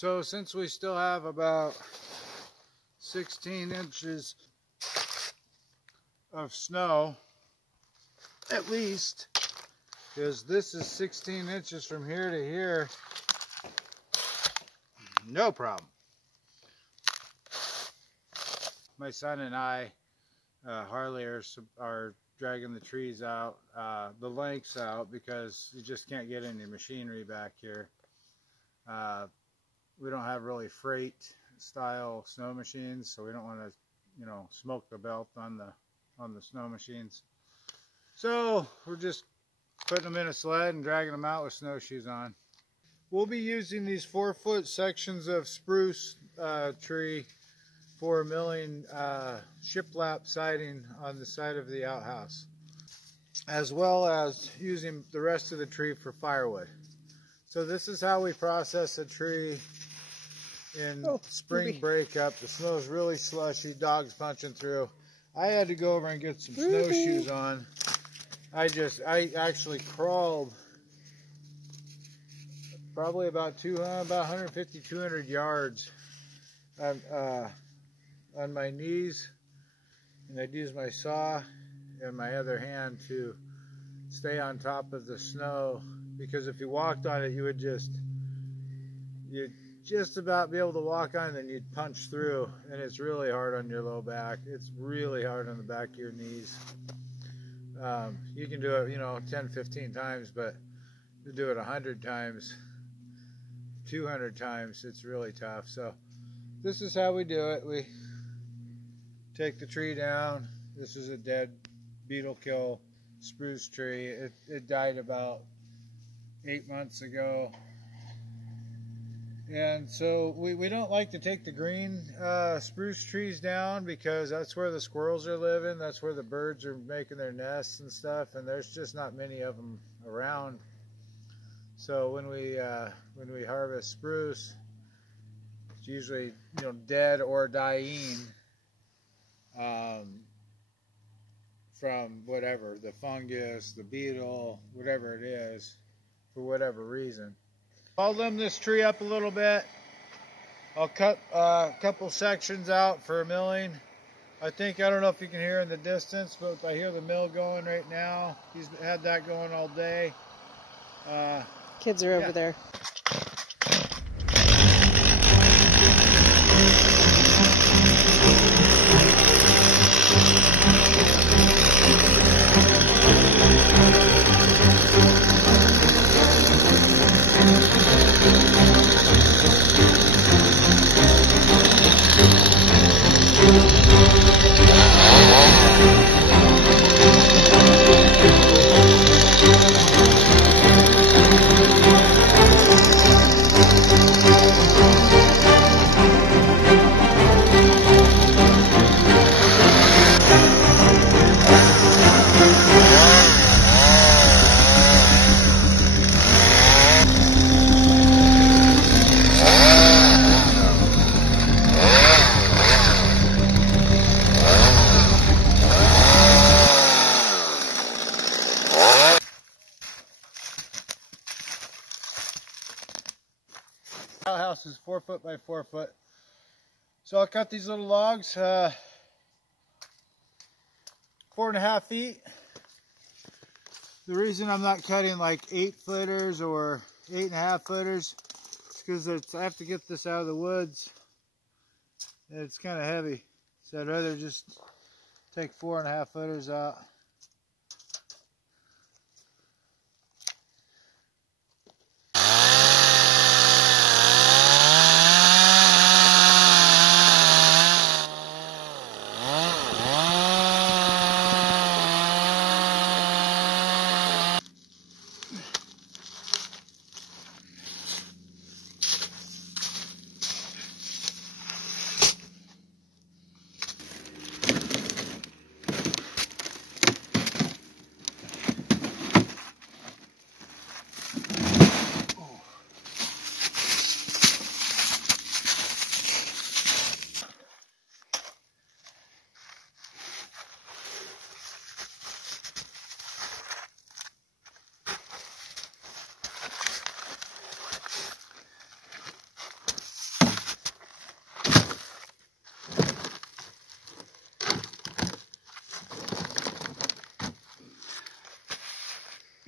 So since we still have about 16 inches of snow, at least, because this is 16 inches from here to here, no problem. My son and I, Harley, are dragging the trees out, the lengths out, because you just can't get any machinery back here. We don't have really freight style snow machines, so we don't want to, you know, smoke the belt on the snow machines. So we're just putting them in a sled and dragging them out with snowshoes on. We'll be using these 4-foot sections of spruce tree for milling shiplap siding on the side of the outhouse, as well as using the rest of the tree for firewood. So this is how we process a tree in spring breakup. The snow is really slushy, dogs punching through. I had to go over and get some snowshoes on. I actually crawled probably about 150, 200 yards on my knees, and I'd use my saw and my other hand to stay on top of the snow, because if you walked on it, you'd just about be able to walk on it, and then you'd punch through, and it's really hard on your low back. It's really hard on the back of your knees. You can do it, you know, 10, 15 times, but to do it 100 times, 200 times, it's really tough. So this is how we do it. We take the tree down. This is a dead beetle kill spruce tree. It died about 8 months ago. And so we don't like to take the green spruce trees down, because that's where the squirrels are living. That's where the birds are making their nests and stuff, and there's just not many of them around. So when we harvest spruce, it's usually, you know, dead or dying from whatever, the fungus, the beetle, whatever it is, for whatever reason. I'll limb this tree up a little bit. I'll cut a couple sections out for milling. I don't know if you can hear in the distance, but I hear the mill going right now. He's had that going all day. Kids are over there. Outhouse is 4 foot by 4 foot. So I'll cut these little logs 4.5 feet. The reason I'm not cutting like 8 footers or 8.5 footers is because I have to get this out of the woods, and it's kind of heavy. So I'd rather just take 4.5 footers out.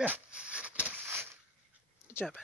Yeah. Good job.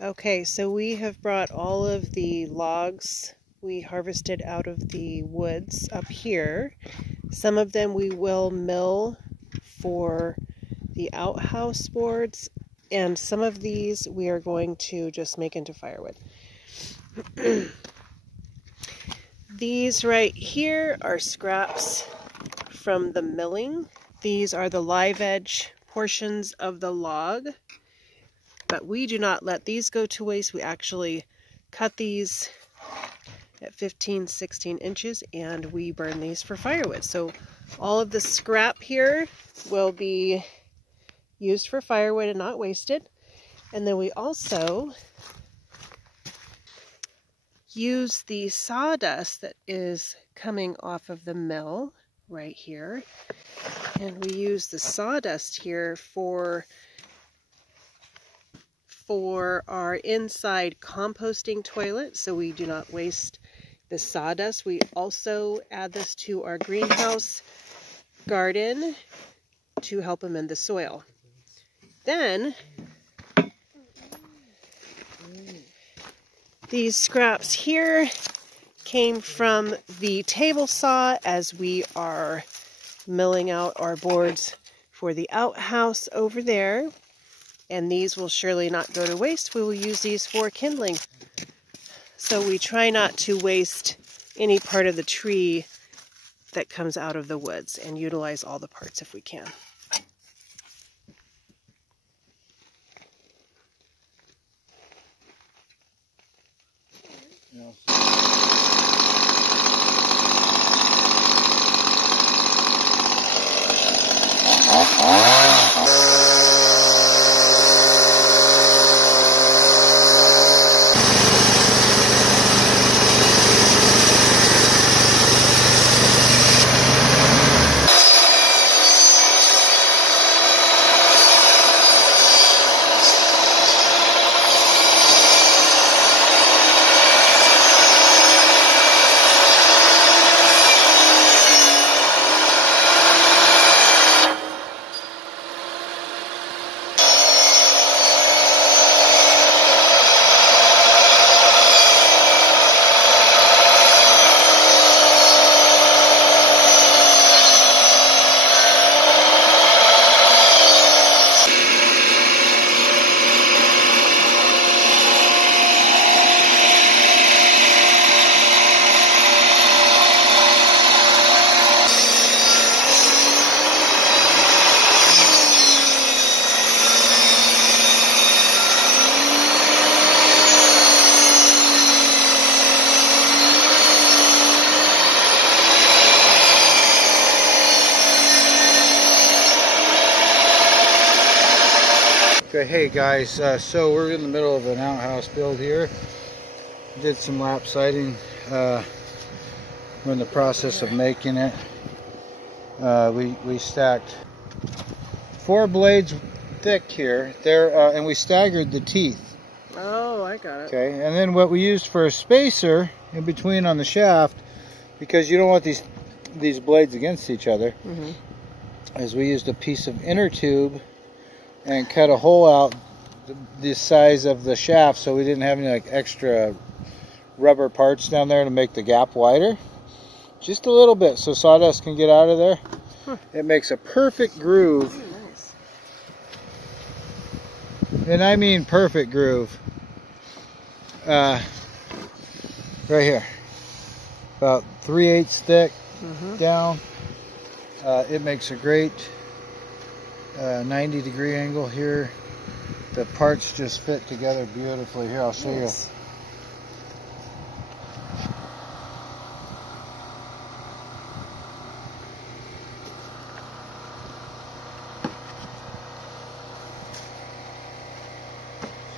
Okay, so we have brought all of the logs we harvested out of the woods up here. Some of them we will mill for the outhouse boards, and some of these we are going to just make into firewood. These right here are scraps from the milling. These are the live edge portions of the log. But we do not let these go to waste. We actually cut these at 15, 16 inches and we burn these for firewood. So all of the scrap here will be used for firewood and not wasted. And then we also use the sawdust that is coming off of the mill right here. And we use the sawdust here for our inside composting toilet, so we do not waste the sawdust. We also add this to our greenhouse garden to help amend the soil. Then these scraps here came from the table saw as we are milling out our boards for the outhouse over there. And these will surely not go to waste. We will use these for kindling. So we try not to waste any part of the tree that comes out of the woods and utilize all the parts if we can. Hey guys, so we're in the middle of an outhouse build here. Did some lap siding. We're in the process of making it. We stacked 4 blades thick here. And we staggered the teeth. Oh, I got it. Okay, and then what we used for a spacer in between on the shaft, because you don't want these blades against each other, is we used a piece of inner tube and cut a hole out the size of the shaft, so we didn't have any like extra rubber parts down there to make the gap wider. Just a little bit so sawdust can get out of there. It makes a perfect groove. Nice. And I mean perfect groove. Right here. About 3/8 thick down. It makes a great 90-degree angle here. The parts just fit together beautifully. Here, I'll show you. So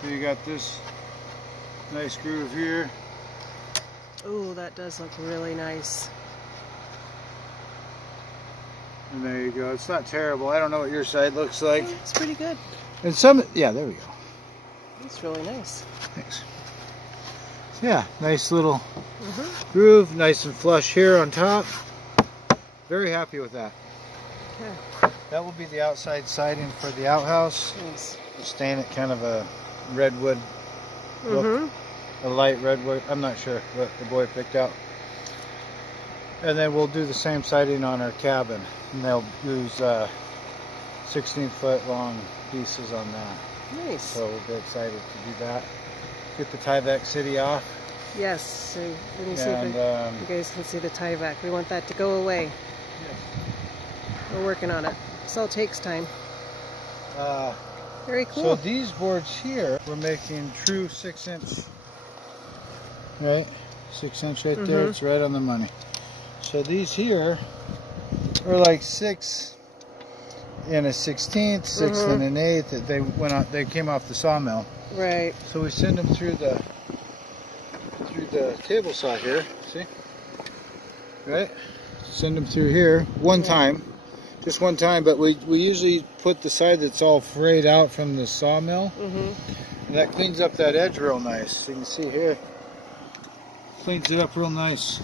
you got this nice groove here. Oh, that does look really nice. And there you go. It's not terrible. I don't know what your side looks like. Oh, it's pretty good. And some, yeah, there we go. It's really nice. Thanks. So yeah, nice little groove, nice and flush here on top. Very happy with that. Okay. That will be the outside siding for the outhouse. Nice. We'll stain it kind of a redwood look, a light redwood. I'm not sure what the boy picked out. And then we'll do the same siding on our cabin. And they'll use 16-foot long pieces on that. Nice. So we'll be excited to do that. Get the Tyvek City off. Yes. So let me see if you guys can see the Tyvek. We want that to go away. Yes. We're working on it. This all takes time. Very cool. So these boards here, we're making true 6-inch. Right? 6-inch right there. It's right on the money. So these here are like 6 and a 16th, 6 and an 8th. That they went out. They came off the sawmill. Right. So we send them through the table saw here. See? Right? Send them through here one time, just one time. But we usually put the side that's all frayed out from the sawmill, and that cleans up that edge real nice. So you can see here, cleans it up real nice.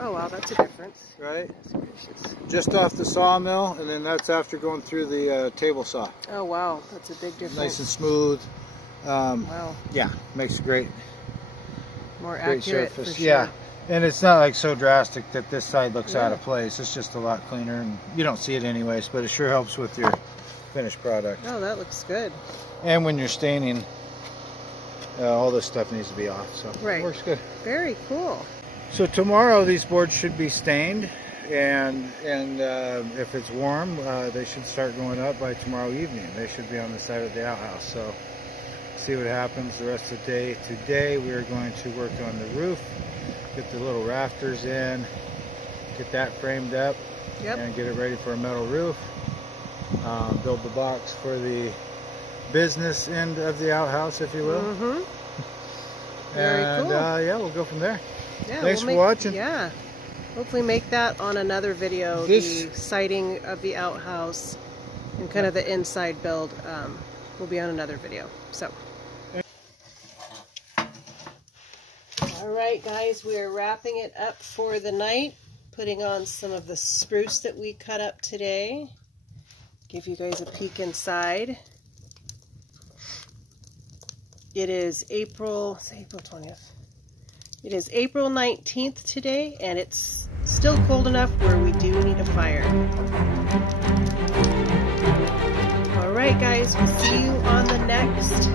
Oh wow, that's a difference. Right? Just off the sawmill, and then that's after going through the table saw. Oh wow, that's a big difference. Nice and smooth. Wow. Yeah, makes a great, More great accurate surface. for sure. Yeah, and it's not like so drastic that this side looks out of place. It's just a lot cleaner, and you don't see it anyways, but it sure helps with your finished product. Oh, that looks good. And when you're staining, all this stuff needs to be off, so it works good. Very cool. So tomorrow these boards should be stained, and if it's warm, they should start going up by tomorrow evening. They should be on the side of the outhouse. So see what happens the rest of the day. Today we are going to work on the roof, get the little rafters in, get that framed up, and get it ready for a metal roof. Build the box for the business end of the outhouse, if you will. Very cool. Yeah, we'll go from there. Yeah, Thanks for watching. Yeah. Hopefully make that on another video, the siding of the outhouse and kind of the inside build will be on another video. So. Alright guys, we are wrapping it up for the night, putting on some of the spruce that we cut up today. Give you guys a peek inside. It is April 20th. It is April 19th today, and it's still cold enough where we do need a fire. Alright guys, we'll see you on the next